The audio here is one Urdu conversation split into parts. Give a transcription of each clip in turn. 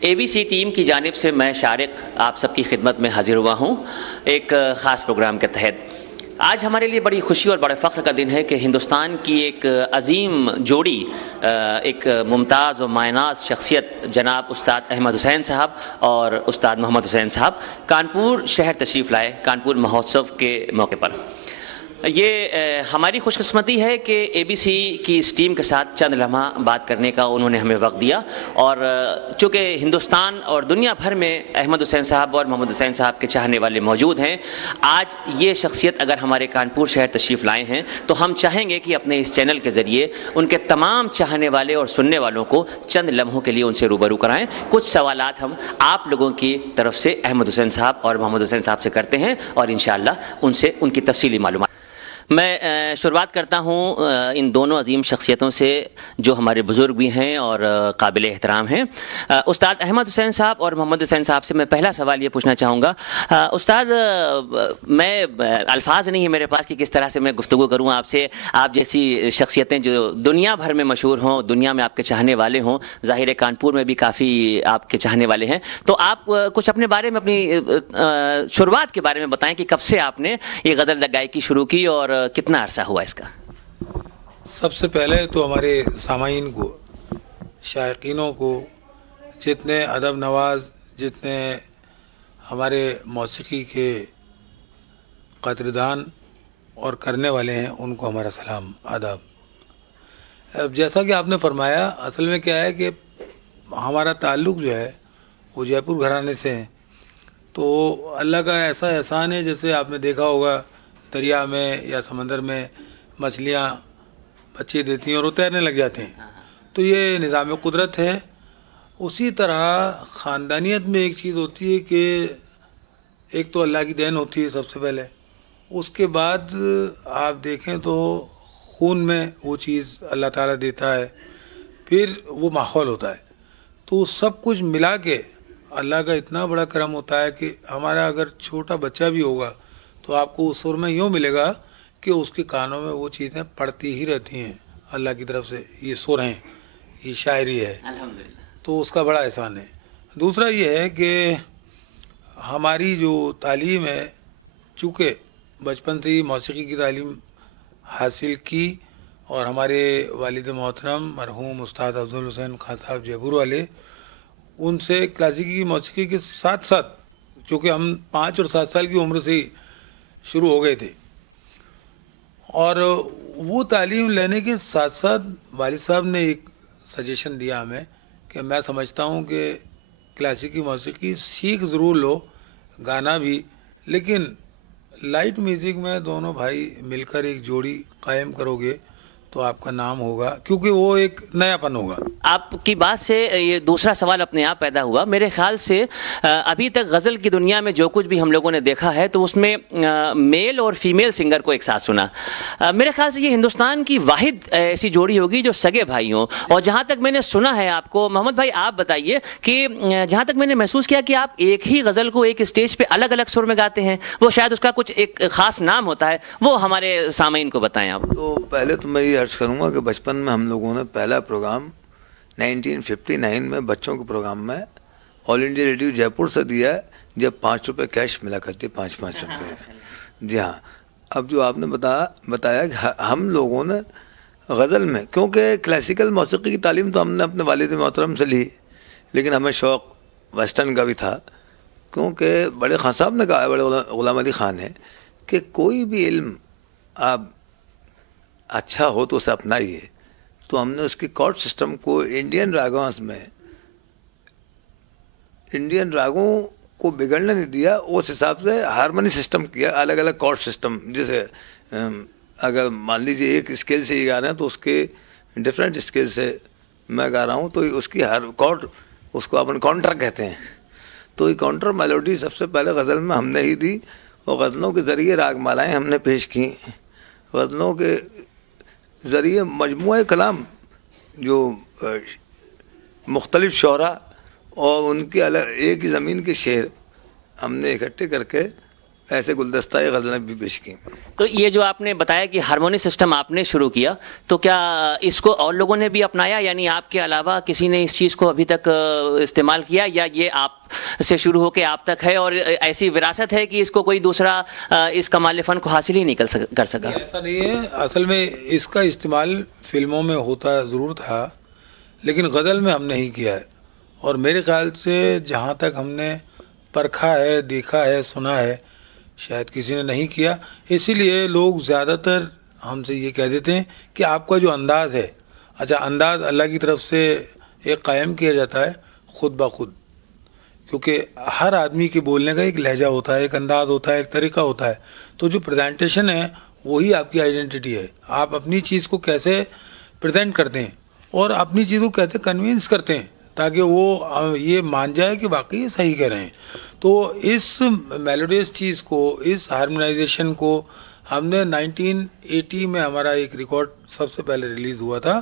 اے بی سی ٹیم کی جانب سے میں شارق آپ سب کی خدمت میں حاضر ہوا ہوں ایک خاص پروگرام کے تحت۔ آج ہمارے لیے بڑی خوشی اور بڑے فخر کا دن ہے کہ ہندوستان کی ایک عظیم جوڑی، ایک ممتاز و مایناز شخصیت جناب استاد احمد حسین صاحب اور استاد محمد حسین صاحب کانپور شہر تشریف لائے کانپور مہوتسو کے موقع پر۔ یہ ہماری خوش قسمتی ہے کہ اے بی سی کی اس ٹیم کے ساتھ چند لمحہ بات کرنے کا انہوں نے ہمیں وقت دیا، اور چونکہ ہندوستان اور دنیا بھر میں احمد حسین صاحب اور محمد حسین صاحب کے چاہنے والے موجود ہیں، آج یہ شخصیت اگر ہمارے کانپور شہر تشریف لائے ہیں تو ہم چاہیں گے کہ اپنے اس چینل کے ذریعے ان کے تمام چاہنے والے اور سننے والوں کو چند لمحوں کے لیے ان سے روبرو کرائیں۔ کچھ سوالات ہم آپ لوگوں کی طرف سے احمد حسین صاحب اور محمد حسین صاحب سے کرتے ہیں اور انشاءاللہ ان سے ان کی تفصیلی معلومات۔ میں شروعات کرتا ہوں ان دونوں عظیم شخصیتوں سے جو ہمارے بزرگ بھی ہیں اور قابل احترام ہیں۔ استاد احمد حسین صاحب اور محمد حسین صاحب سے میں پہلا سوال یہ پوچھنا چاہوں گا۔ استاد، میں الفاظ نہیں ہے میرے پاس کہ کس طرح سے میں گفتگو کروں آپ سے۔ آپ جیسی شخصیتیں جو دنیا بھر میں مشہور ہوں، دنیا میں آپ کے چاہنے والے ہوں، ظاہر ہے کانپور میں بھی کافی آپ کے چاہنے والے ہیں، تو آپ کچھ اپنے بارے میں، اپنی شروعات کے بارے میں بتائیں کہ کب سے آپ نے یہ غزل گائکی شروع کی اور کتنا عرصہ ہوا اس کا؟ سب سے پہلے تو ہمارے سامعین کو، شائقینوں کو، جتنے ادب نواز، جتنے ہمارے موسیقی کے قدردان اور کرنے والے ہیں، ان کو ہمارا سلام، آداب۔ اب جیسا کہ آپ نے فرمایا، اصل میں کیا ہے کہ ہمارا تعلق جو ہے وہ جے پور گھرانے سے ہے، تو اللہ کا ایسا احسان ہے، جیسے آپ نے دیکھا ہوگا دریا میں یا سمندر میں مچھلیاں بچے دیتی ہیں اور وہ تیرنے لگ جاتے ہیں، تو یہ نظام قدرت ہے۔ اسی طرح خاندانیت میں ایک چیز ہوتی ہے کہ ایک تو اللہ کی دین ہوتی ہے سب سے پہلے، اس کے بعد آپ دیکھیں تو خون میں وہ چیز اللہ تعالیٰ دیتا ہے، پھر وہ ماحول ہوتا ہے، تو سب کچھ ملا کے اللہ کا اتنا بڑا کرم ہوتا ہے کہ ہمارا اگر چھوٹا بچہ بھی ہوگا تو آپ کو اس سر میں یوں ملے گا کہ اس کے کانوں میں وہ چیزیں پڑتی ہی رہتی ہیں اللہ کی طرف سے، یہ سر ہیں، یہ شاعری ہے، تو اس کا بڑا احسان ہے۔ دوسرا یہ ہے کہ ہماری جو تعلیم ہے، چونکہ بچپن سے ہی موسیقی کی تعلیم حاصل کی، اور ہمارے والد محترم مرحوم استاد افضل حسین خان صاحب جے پور والے، ان سے کلاسیکی موسیقی کے ساتھ ساتھ، چونکہ ہم 5 اور 7 سال کی عمر سے ہی شروع ہو گئے تھے، اور وہ تعلیم لینے کے ساتھ ساتھ والد صاحب نے ایک سجیشن دیا ہمیں کہ میں سمجھتا ہوں کہ کلاسیکی موسیقی سیکھ ضرور لو، گانا بھی، لیکن لائٹ میوزک میں دونوں بھائی مل کر ایک جوڑی قائم کرو گے تو آپ کا نام ہوگا، کیونکہ وہ ایک نیا فن ہوگا۔ آپ کی بات سے یہ دوسرا سوال اپنے آپ پیدا ہوا۔ میرے خیال سے ابھی تک غزل کی دنیا میں جو کچھ بھی ہم لوگوں نے دیکھا ہے تو اس میں میل اور فیمیل سنگر کو ایک ساتھ سنا۔ میرے خیال سے یہ ہندوستان کی واحد ایسی جوڑی ہوگی جو سگے بھائی ہوں، اور جہاں تک میں نے سنا ہے آپ کو، محمد بھائی آپ بتائیے کہ جہاں تک میں نے محسوس کیا کہ آپ ایک ہی غزل کو ایک اسٹیج پہ الگ الگ سر میں گاتے ہیں، وہ شاید اس کا کچھ ایک خاص نام ہوتا ہے، وہ ہمارے سامعین کو بتائیں آپ۔ تو پہلے تو میں یہ عرض کروں گا کہ بچپن میں ہم لوگوں نے پہلا پروگرام 1959 میں بچوں کے پروگرام میں آل انڈیا ریڈیو جے پور سے دیا ہے، جب 5 روپے کیش ملا کرتے، 5 روپے۔ جی ہاں، اب جو آپ نے بتایا کہ ہم لوگوں نے غزل میں، کیونکہ کلاسیکل موسیقی کی تعلیم تو ہم نے اپنے والد محترم سے لی، لیکن ہمیں شوق ویسٹرن کا بھی تھا، کیونکہ بڑے خان صاحب نے کہا ہے، بڑے غلام علی خان نے، کہ کوئی بھی علم آپ اچھا ہو تو اسے اپنائیے، تو ہم نے اس کی کارڈ سسٹم کو انڈین راگوں کو بگڑنے نہیں دیا، اس حساب سے ہارمونی سسٹم کیا، الگ الگ کارڈ سسٹم، جیسے اگر مان لیجیے ایک اسکیل سے یہ گا رہے ہیں تو اس کے ڈفرینٹ اسکیل سے میں گا رہا ہوں، تو اس کی ہر کارڈ، اس کو اپن کاؤنٹر کہتے ہیں، تو یہ کاؤنٹر میلوڈی سب سے پہلے غزل میں ہم نے ہی دی، اور غزلوں کے ذریعے راگ مالائیں ہم نے پیش کی، غزلوں کے ذریعے مجموعہ کلام جو مختلف شعراء اور ان کے ایک ہی زمین کے شعر ہم نے اکٹھے کر کے ایسے گلدستہ غزلیں بھی پیش کی. تو یہ جو آپ نے بتایا کہ ہارمونی سسٹم آپ نے شروع کیا، تو کیا اس کو اور لوگوں نے بھی اپنایا، یعنی آپ کے علاوہ کسی نے اس چیز کو ابھی تک استعمال کیا، یا یہ آپ سے شروع ہو کے آپ تک ہے اور ایسی وراثت ہے کہ اس کو کوئی دوسرا اس کمال فن کو حاصل ہی نہیں کر سکا؟ ایسا نہیں ہے، اصل میں اس کا استعمال فلموں میں ہوتا ضرور تھا، لیکن غزل میں ہم نے ہی کیا ہے. اور میرے خیال سے جہاں تک ہم نے پرکھا ہے، دیکھا ہے، سنا ہے، شاید کسی نے نہیں کیا. اسی لیے لوگ زیادہ تر ہم سے یہ کہہ دیتے ہیں کہ آپ کا جو انداز ہے، اچھا انداز اللہ کی طرف سے ایک قائم کیا جاتا ہے خود بخود، کیونکہ ہر آدمی کے بولنے کا ایک لہجہ ہوتا ہے، ایک انداز ہوتا ہے، ایک طریقہ ہوتا ہے. تو جو پریزنٹیشن ہے وہی آپ کی آئیڈینٹی ہے. آپ اپنی چیز کو کیسے پریزنٹ کرتے ہیں اور اپنی چیز کو کیسے کنوینس کرتے ہیں تاکہ وہ یہ مان جائے کہ واقعی صحیح کہہ رہے ہیں. تو اس میلوڈیس چیز کو، اس ہارمونائزیشن کو ہم نے 1980 میں ہمارا ایک ریکارڈ سب سے پہلے ریلیز ہوا تھا،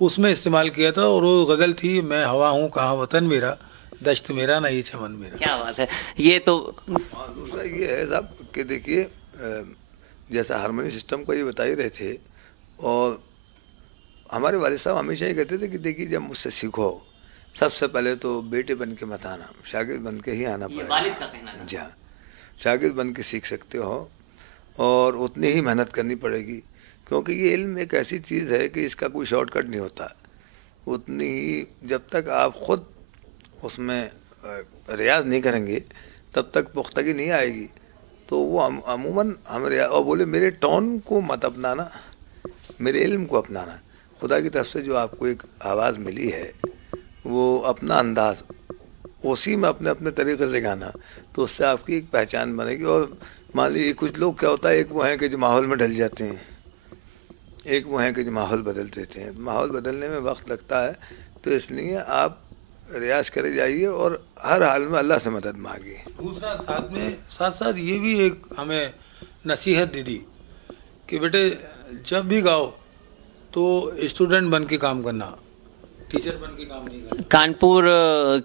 اس میں استعمال کیا تھا، اور وہ غزل تھی میں ہوا ہوں کہاں وطن میرا، دشت میرا نہ یہ چمن میرا. کیا بات ہے. یہ تو دوسرا یہ ہے صاحب کہ دیکھیے جیسا ہارمونی سسٹم کو یہ بتا ہی رہے تھے، اور ہمارے والد صاحب ہمیشہ یہ کہتے تھے کہ دیکھیے جب مجھ سے سیکھو سب سے پہلے تو بیٹے بن کے مت آنا، شاگرد بن کے ہی آنا پڑے گا. والد کا کہنا تھا. جی ہاں، شاگرد بن کے سیکھ سکتے ہو اور اتنی ہی محنت کرنی پڑے گی، کیونکہ یہ علم ایک ایسی چیز ہے کہ اس کا کوئی شارٹ کٹ نہیں ہوتا. اتنی ہی جب تک آپ خود اس میں ریاض نہیں کریں گے تب تک پختگی نہیں آئے گی. تو وہ عموماً ہم اور بولے میرے ٹون کو مت اپنانا، میرے علم کو اپنانا. خدا کی طرف سے جو آپ کو ایک آواز ملی ہے وہ اپنا انداز، اسی میں اپنے اپنے طریقے سے گانا، تو اس سے آپ کی ایک پہچان بنے گی. اور مان لیجیے کچھ لوگ کیا ہوتا ہے، ایک وہ ہیں کہ جو ماحول میں ڈھل جاتے ہیں، ایک وہ ہیں کہ جو ماحول بدل دیتے ہیں. ماحول بدلنے میں وقت لگتا ہے، تو اس لیے آپ ریاض کرے جائیے اور ہر حال میں اللہ سے مدد مانگیے. دوسرا ساتھ ساتھ یہ بھی ایک ہمیں نصیحت دے دی کہ بیٹے جب بھی گاؤ تو اسٹوڈنٹ بن کے کام کرنا، ٹیچر بن کے کام نہیں کرنا. کانپور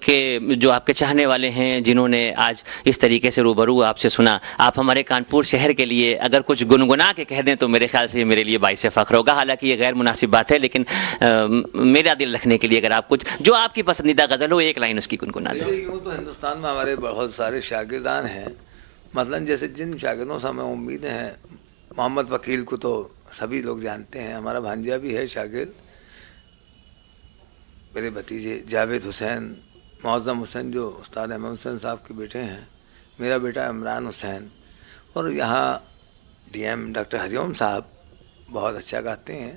کے جو آپ کے چاہنے والے ہیں جنہوں نے آج اس طریقے سے روبرو آپ سے سنا، آپ ہمارے کانپور شہر کے لیے اگر کچھ گنگنا کے کہہ دیں تو میرے خیال سے یہ میرے لیے باعث فخر ہوگا. حالانکہ یہ غیر مناسب بات ہے، لیکن میرا دل رکھنے کے لیے اگر آپ کچھ جو آپ کی پسندیدہ غزل ہو ایک لائن اس کی گنگنا دیں. یوں تو ہندوستان میں ہمارے بہت سارے شاگردان ہیں، مثلا جیسے جن شاگردوں سے ہمیں امیدیں ہیں، محمد وکیل کو تو سبھی لوگ جانتے ہیں، ہمارا بھانجا بھی ہے شاگرد، میرے بھتیجے جاوید حسین، معظم حسین جو استاد احمد حسین صاحب کے بیٹے ہیں، میرا بیٹا عمران حسین، اور یہاں ڈی ایم ڈاکٹر ہریوم صاحب بہت اچھا گاتے ہیں.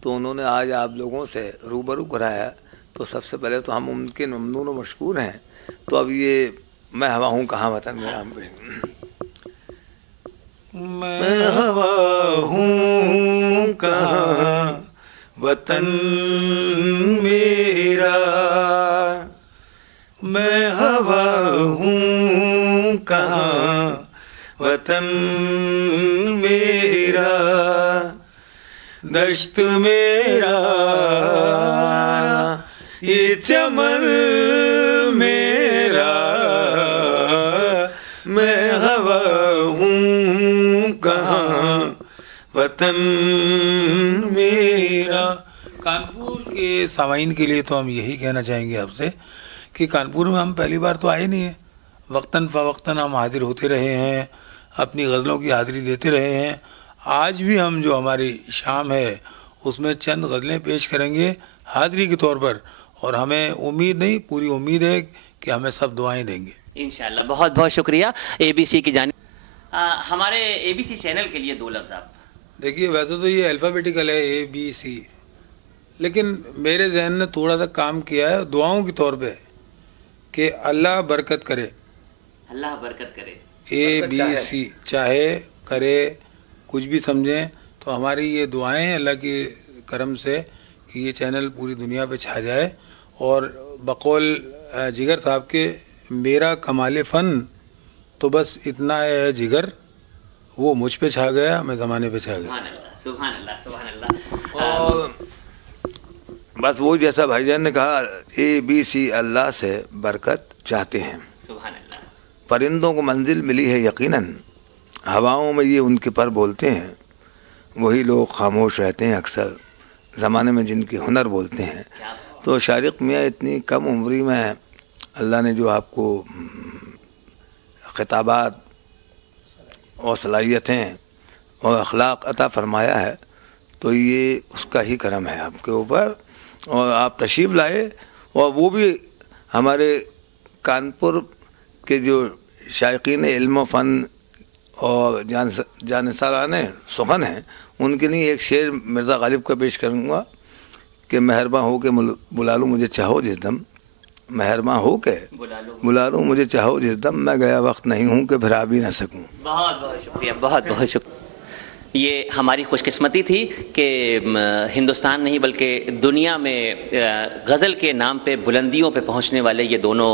تو انہوں نے آج آپ لوگوں سے روبرو کرایا، تو سب سے پہلے تو ہم ان کے ممنون و مشکور ہیں. تو اب یہ میں ہوا ہوں کہاں وطن میرا، میں ہوا ہوں کہاں وطن میرا، میں ہوا ہوں کہاں وطن میرا، دشت میرا یہ چمن میرا، میں ہوا ہوں کہاں وطن میرا. کانپور کے سامعین کے لیے تو ہم یہی کہنا چاہیں گے آپ سے کہ کانپور میں ہم پہلی بار تو آئے نہیں ہیں، وقتاً فوقتاً ہم حاضر ہوتے رہے ہیں، اپنی غزلوں کی حاضری دیتے رہے ہیں. آج بھی ہم جو ہماری شام ہے اس میں چند غزلیں پیش کریں گے حاضری کے طور پر، اور ہمیں امید نہیں، پوری امید ہے کہ ہمیں سب دعائیں دیں گے انشاءاللہ. بہت بہت شکریہ اے بی سی کی جانب. ہمارے اے بی سی چینل کے لیے دو لفظ آپ. دیکھیے ویسے تو یہ الفابیٹیکل ہے ABC، لیکن میرے ذہن نے تھوڑا سا کام کیا ہے دعاؤں کے طور پہ کہ اللہ برکت کرے، اللہ برکت کرے، ABC چاہے کرے کچھ بھی سمجھیں. تو ہماری یہ دعائیں ہیں اللہ کے کرم سے کہ یہ چینل پوری دنیا پہ چھا جائے. اور بقول جگر صاحب کے میرا کمال فن تو بس اتنا ہے جگر، وہ مجھ پہ چھا گیا، میں زمانے پہ چھا گیا. سبحان اللہ سبحان اللہ. اور بس وہ جیسا بھائی جان نے کہا ABC اللہ سے برکت چاہتے ہیں. سبحان اللہ. پرندوں کو منزل ملی ہے یقیناً، ہواؤں میں یہ ان کے پر بولتے ہیں، وہی لوگ خاموش رہتے ہیں اکثر زمانے میں جن کے ہنر بولتے ہیں. تو شارق میاں اتنی کم عمری میں اللہ نے جو آپ کو خطابات اور صلاحیتیں اور اخلاق عطا فرمایا ہے، تو یہ اس کا ہی کرم ہے آپ کے اوپر. اور آپ تشریف لائے، اور وہ بھی ہمارے کانپور کے جو شائقین علم و فن اور جانثاران سخن ہیں، ان کے لیے ایک شعر مرزا غالب کا پیش کروں گا کہ مہرباں ہو کے بلا لوں مجھے چاہو جس دم، مہرباں ہو کے بلا لوں مجھے چاہو جس دم، میں گیا وقت نہیں ہوں کہ پھر آ بھی نہ سکوں. بہت بہت شکریہ، بہت بہت شکریہ. یہ ہماری خوش قسمتی تھی کہ ہندوستان نہیں بلکہ دنیا میں غزل کے نام پہ بلندیوں پہ پہنچنے والے یہ دونوں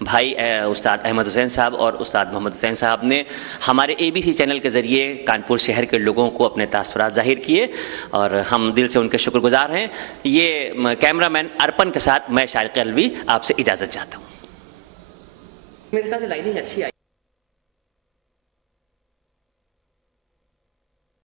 بھائی استاد احمد حسین صاحب اور استاد محمد حسین صاحب نے ہمارے ABC چینل کے ذریعے کانپور شہر کے لوگوں کو اپنے تاثرات ظاہر کیے، اور ہم دل سے ان کے شکر گزار ہیں. یہ کیمرہ مین ارپن کے ساتھ میں شارق الوی آپ سے اجازت چاہتا ہوں. میرے خیال سے لائننگ اچھی آئی.